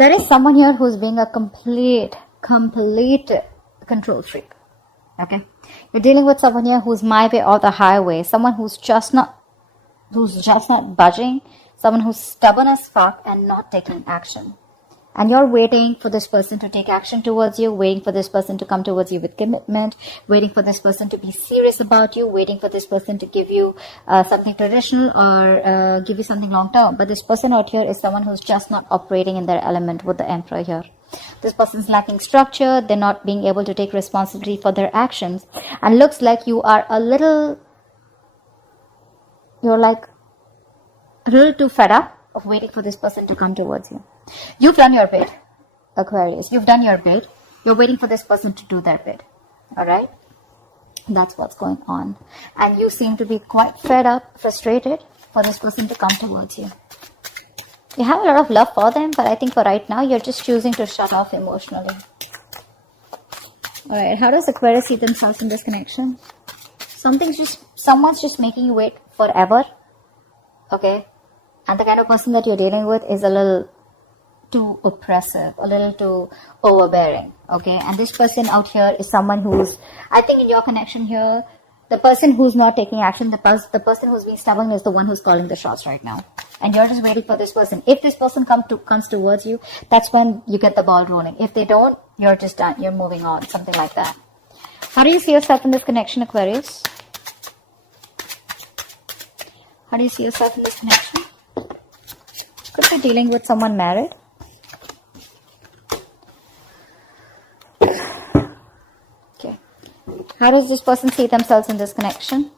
There is someone here who's being a complete control freak. Okay, you're dealing with someone here who's my way or the highway. Someone who's just not budging. Someone who's stubborn as fuck and not taking action. And you're waiting for this person to take action towards you, waiting for this person to come towards you with commitment, waiting for this person to be serious about you, waiting for this person to give you something traditional or give you something long term. But this person out here is someone who's just not operating in their element with the Emperor here. This person's lacking structure. They're not being able to take responsibility for their actions. And looks like you are you're like a little too fed up of waiting for this person to come towards you. You've done your bit, Aquarius. You've done your bit. You're waiting for this person to do their bit. Alright? That's what's going on. And you seem to be quite fed up, frustrated for this person to come towards you. You have a lot of love for them, but I think for right now, you're just choosing to shut off emotionally. Alright, how does Aquarius see themselves in this connection? Someone's just making you wait forever. Okay? And the kind of person that you're dealing with is a little too oppressive, a little too overbearing, okay? And this person out here is someone who's, I think in your connection here, the person who's not taking action, the person who's being stubborn is the one who's calling the shots right now. And you're just waiting for this person. If this person comes towards you, that's when you get the ball rolling. If they don't, you're just done. You're moving on, something like that. How do you see yourself in this connection, Aquarius? How do you see yourself in this connection? Could be dealing with someone married. Okay. How does this person see themselves in this connection?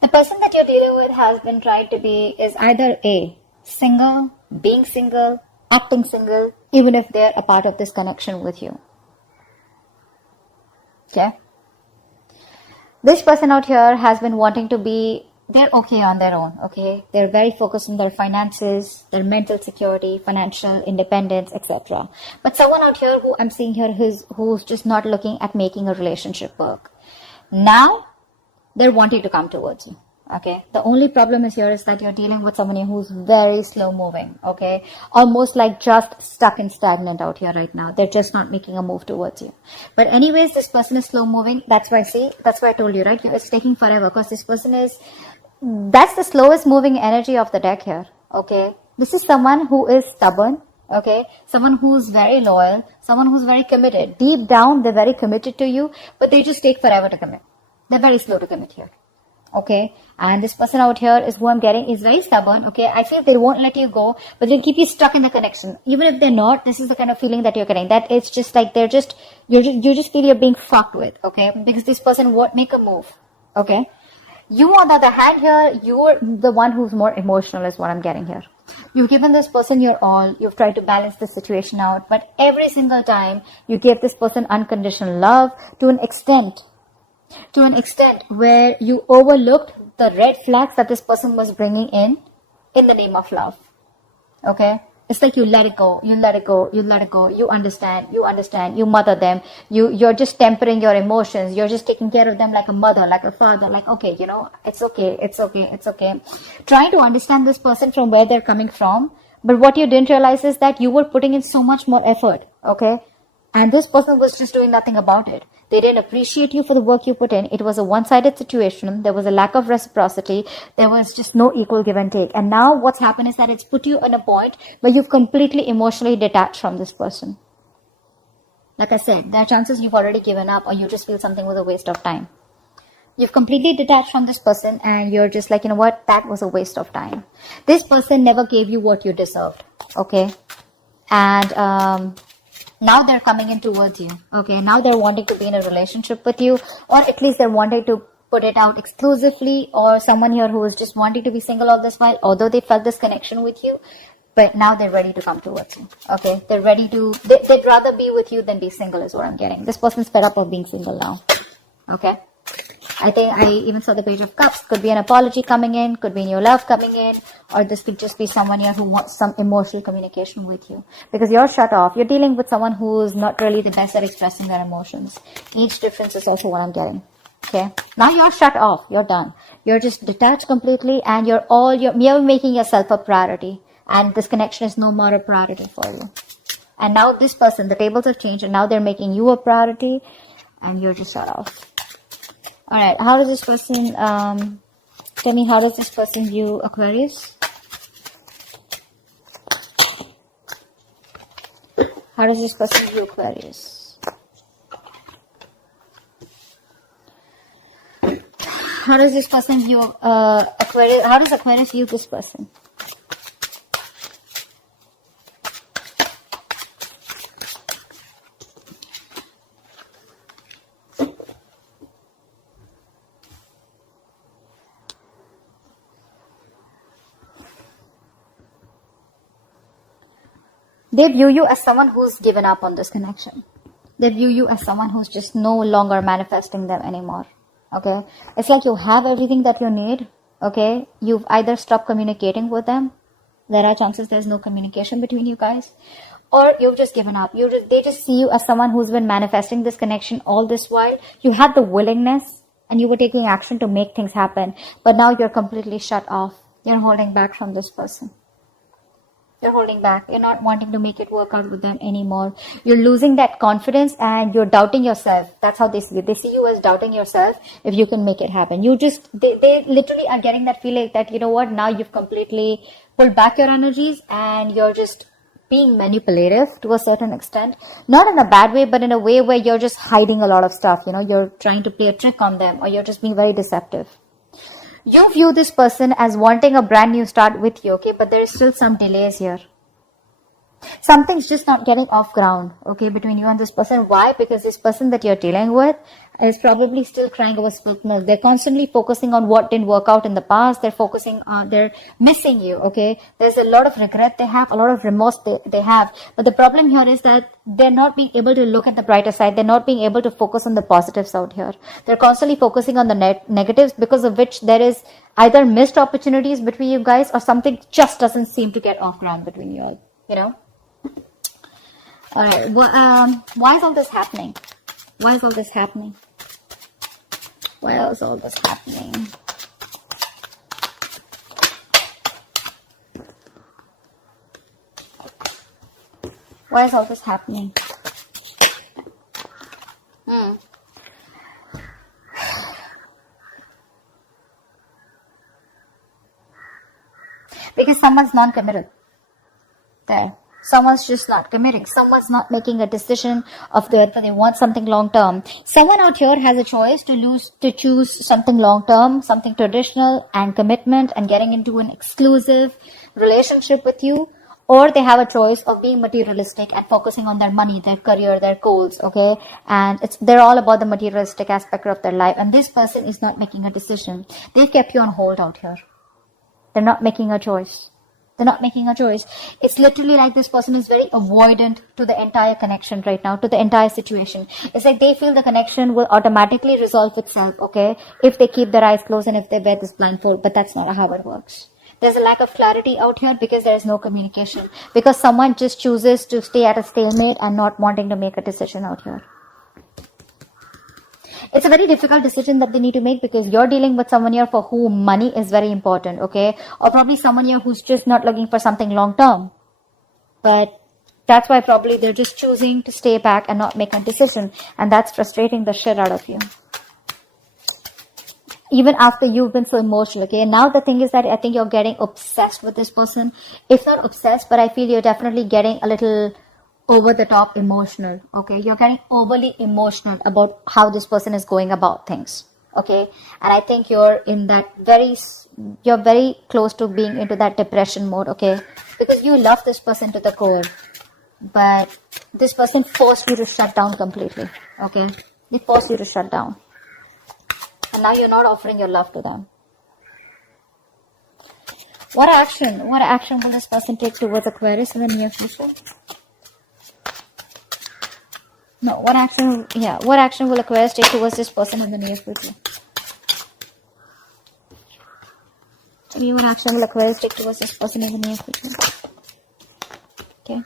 The person that you're dealing with has been trying to be, is either A, single, being single, acting single, even if they're a part of this connection with you. Okay? This person out here has been wanting to be, they're okay on their own, okay? They're very focused on their finances, their mental security, financial independence, etc. But someone out here who I'm seeing here who's just not looking at making a relationship work. Now, they're wanting to come towards you. Okay, the only problem is here is that you're dealing with someone who's very slow moving. Okay, almost like just stuck and stagnant out here right now. They're just not making a move towards you. But anyways, this person is slow moving. That's why I told you, right? It's taking forever because this person that's the slowest moving energy of the deck here. Okay, this is someone who is stubborn. Okay, someone who's very loyal, someone who's very committed. Deep down, they're very committed to you, but they just take forever to commit. They're very slow to commit here. Okay, and this person out here is who I'm getting is very stubborn. Okay, I feel they won't let you go, but they'll keep you stuck in the connection. Even if they're not, this is the kind of feeling that you're getting. That it's just like you just feel you're being fucked with. Okay, because this person won't make a move. Okay, you on the other hand here, you're the one who's more emotional is what I'm getting here. You've given this person your all. You've tried to balance the situation out, but every single time you give this person unconditional love to an extent where you overlooked the red flags that this person was bringing in the name of love. Okay, it's like you let it go, you understand, you mother them, you're just tempering your emotions, you're just taking care of them like a mother, like a father, like, okay, it's okay, trying to understand this person from where they're coming from. But what you didn't realize is that you were putting in so much more effort. Okay, and this person was just doing nothing about it. They didn't appreciate you for the work you put in. It was a one-sided situation. There was a lack of reciprocity. There was just no equal give and take. And now what's happened is that it's put you in a point where you've completely emotionally detached from this person. Like I said, there are chances you've already given up or you just feel something was a waste of time. You've completely detached from this person and you're just like, you know what, that was a waste of time. This person never gave you what you deserved. Okay. And, now they're coming in towards you. Okay, now they're wanting to be in a relationship with you, or at least they're wanting to put it out exclusively, or someone here who is just wanting to be single all this while, although they felt this connection with you, but now they're ready to come towards you. Okay, they'd rather be with you than be single is what I'm getting. This person's fed up of being single now. Okay, I think I even saw the Page of Cups. Could be an apology coming in, could be new love coming in, or this could just be someone here who wants some emotional communication with you. Because you're shut off. You're dealing with someone who's not really the best at expressing their emotions. Each difference is also what I'm getting. Okay, now you're shut off. You're done. You're just detached completely, and you're making yourself a priority. And this connection is no more a priority for you. And now this person, the tables have changed, and now they're making you a priority, and you're just shut off. All right, how does this person, tell me, how does this person view Aquarius? How does this person view Aquarius? How does this person view Aquarius? How does Aquarius view this person? They view you as someone who's given up on this connection. They view you as someone who's just no longer manifesting them anymore. Okay? It's like you have everything that you need. Okay? You've either stopped communicating with them. There are chances there's no communication between you guys. Or you've just given up. They just see you as someone who's been manifesting this connection all this while. You had the willingness and you were taking action to make things happen. But now you're completely shut off. You're holding back from this person. You're holding back. You're not wanting to make it work out with them anymore. You're losing that confidence and you're doubting yourself. That's how they see you. They see you as doubting yourself if you can make it happen. They literally are getting that feeling that, you know what, now you've completely pulled back your energies and you're just being manipulative to a certain extent. Not in a bad way, but in a way where you're just hiding a lot of stuff. You know, you're trying to play a trick on them, or you're just being very deceptive. You view this person as wanting a brand new start with you, okay? But there's still some delays here. Something's just not getting off ground, okay, between you and this person. Why? Because this person that you're dealing with is probably still crying over spilt milk. They're constantly focusing on what didn't work out in the past. They're missing you, okay? There's a lot of regret they have, a lot of remorse they have. But the problem here is that they're not being able to look at the brighter side. They're not being able to focus on the positives out here. They're constantly focusing on the negatives, because of which there is either missed opportunities between you guys, or something just doesn't seem to get off ground between you all, you know? Alright, why is all this happening? Why is all this happening? Why is all this happening? Why is all this happening? Because someone's non-committed. There. Someone's just not committing. Someone's not making a decision of whether they want something long term. Someone out here has a choice to choose something long term, something traditional and commitment and getting into an exclusive relationship with you. Or they have a choice of being materialistic and focusing on their money, their career, their goals, okay? And they're all about the materialistic aspect of their life. And this person is not making a decision. They've kept you on hold out here. They're not making a choice. They're not making a choice. It's literally like this person is very avoidant to the entire connection right now, to the entire situation. It's like they feel the connection will automatically resolve itself, okay, if they keep their eyes closed and if they wear this blindfold. But that's not how it works. There's a lack of clarity out here because there is no communication. Because someone just chooses to stay at a stalemate and not wanting to make a decision out here. It's a very difficult decision that they need to make, because you're dealing with someone here for whom money is very important, okay? Or probably someone here who's just not looking for something long term. But that's why probably they're just choosing to stay back and not make a decision. And that's frustrating the shit out of you. Even after you've been so emotional, okay? Now the thing is that I think you're getting obsessed with this person. If not obsessed, but I feel you're definitely getting a little over the top emotional, okay? You're getting overly emotional about how this person is going about things, okay? And I think you're in that you're very close to being into that depression mode, okay? Because you love this person to the core, but this person forced you to shut down completely, okay? They forced you to shut down. And now you're not offering your love to them. What action will this person take towards Aquarius in the near future? No, what action will Aquarius take towards this person in the near future? Tell me what action will Aquarius take towards this person in the near future. Okay.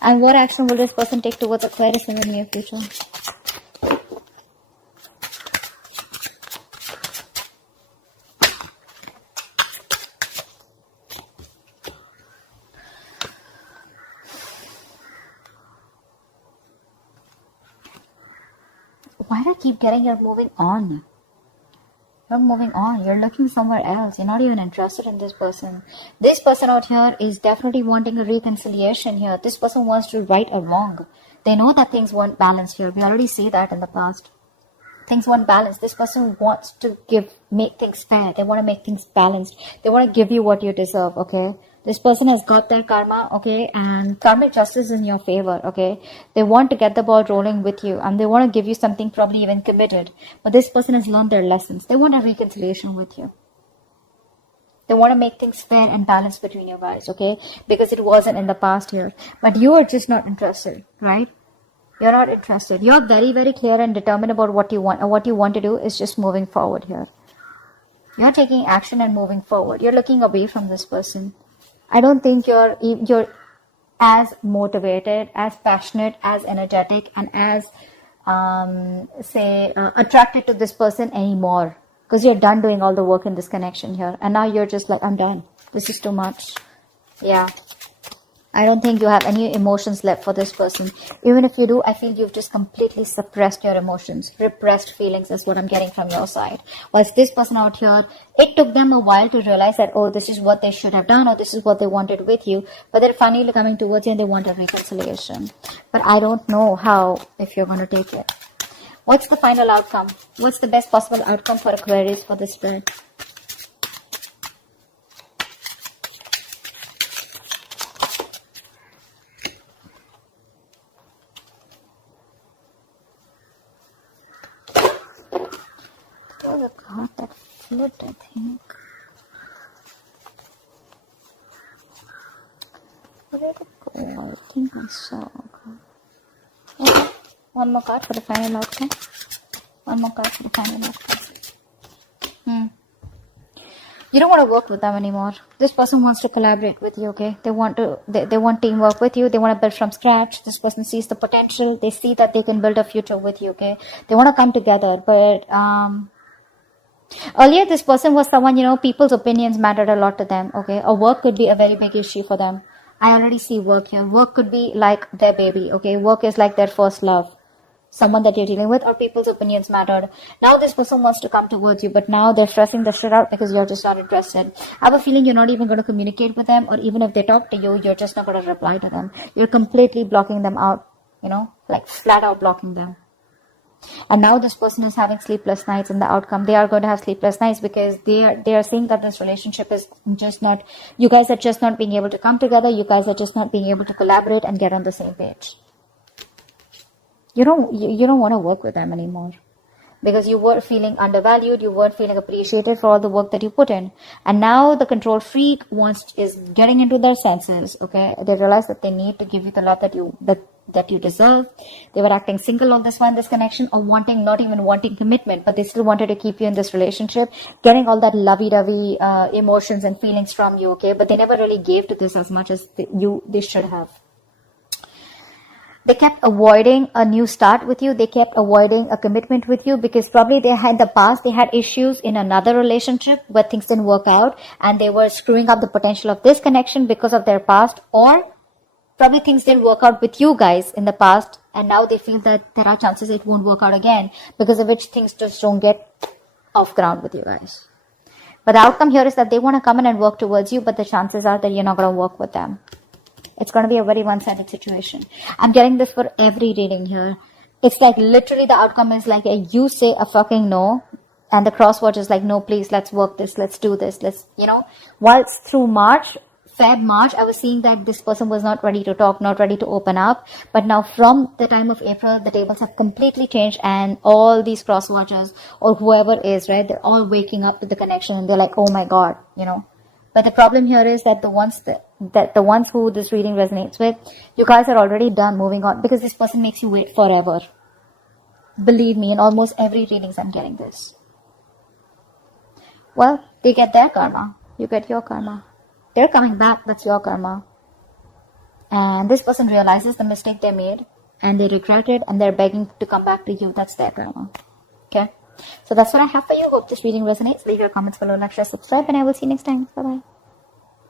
And what action will this person take towards Aquarius in the near future? Why do I keep getting you're moving on? You're moving on. You're looking somewhere else. You're not even interested in this person. This person out here is definitely wanting a reconciliation here. This person wants to right a wrong. They know that things weren't balanced here. We already see that in the past. Things weren't balanced. This person wants to make things fair. They want to make things balanced. They want to give you what you deserve, okay? This person has got their karma, okay? And karmic justice is in your favor, okay? They want to get the ball rolling with you and they want to give you something probably even committed. But this person has learned their lessons. They want a reconciliation with you. They want to make things fair and balanced between you guys, okay? Because it wasn't in the past here. But you are just not interested, right? You're not interested. You're very, very clear and determined about what you want. And what you want to do is just moving forward here. You're taking action and moving forward. You're looking away from this person. I don't think you're as motivated, as passionate, as energetic, and as, attracted to this person anymore. Because you're done doing all the work in this connection here. And now you're just like, I'm done. This is too much. Yeah. I don't think you have any emotions left for this person. Even if you do, I feel you've just completely suppressed your emotions. Repressed feelings is what I'm getting from your side. Whilst this person out here, it took them a while to realize that, oh, this is what they should have done or this is what they wanted with you. But they're finally coming towards you and they want a reconciliation. But I don't know how, if you're going to take it. What's the final outcome? What's the best possible outcome for Aquarius for this spread? A card that flipped, I think. Where did it go? I think I saw. Okay. One more card for the final outcome. One more card for the final outcome. You don't want to work with them anymore. This person wants to collaborate with you, okay? They want teamwork with you. They want to build from scratch. This person sees the potential. They see that they can build a future with you, okay? They want to come together, but earlier, this person was someone, people's opinions mattered a lot to them, okay? Or work could be a very big issue for them. I already see work here. Work could be like their baby, okay? Work is like their first love. Someone that you're dealing with, or people's opinions mattered. Now this person wants to come towards you, but now they're stressing the shit out because you're just not interested. I have a feeling you're not even going to communicate with them, or even if they talk to you, you're just not going to reply to them. You're completely blocking them out, like flat out blocking them. And now this person is having sleepless nights, and the outcome, they are going to have sleepless nights because they are seeing that this relationship is just not, you guys are just not being able to come together. You guys are just not being able to collaborate and get on the same page. You don't want to work with them anymore because you were feeling undervalued. You weren't feeling appreciated for all the work that you put in. And now the control freak is getting into their senses. Okay. They realize that they need to give you the love that you deserve. They were acting single on this connection, or not even wanting commitment, but they still wanted to keep you in this relationship, getting all that lovey-dovey emotions and feelings from you, okay? But they never really gave to this as much as they should have. They kept avoiding a new start with you. They kept avoiding a commitment with you because probably they had issues in another relationship where things didn't work out, and they were screwing up the potential of this connection because of their past, or probably things didn't work out with you guys in the past, and now they feel that there are chances it won't work out again, because of which things just don't get off ground with you guys. But the outcome here is that they want to come in and work towards you, but the chances are that you're not going to work with them. It's going to be a very one-sided situation. I'm getting this for every reading here. It's like literally the outcome is like you say a fucking no, and the crosswatch is like, no, please, let's work this, let's do this, Whilst through March, I was seeing that this person was not ready to talk, not ready to open up. But now from the time of April, the tables have completely changed, and all these cross watchers or whoever is, right, they're all waking up to the connection and they're like, oh my God, But the problem here is that the ones who this reading resonates with, you guys are already done moving on, because this person makes you wait forever. Believe me, in almost every readings I'm getting this. Well, they get their karma. You get your karma. They're coming back. That's your karma. And this person realizes the mistake they made and they regret it and they're begging to come back to you. That's their karma. Okay. So that's what I have for you. Hope this reading resonates. Leave your comments below, like, share, subscribe, and I will see you next time. Bye-bye.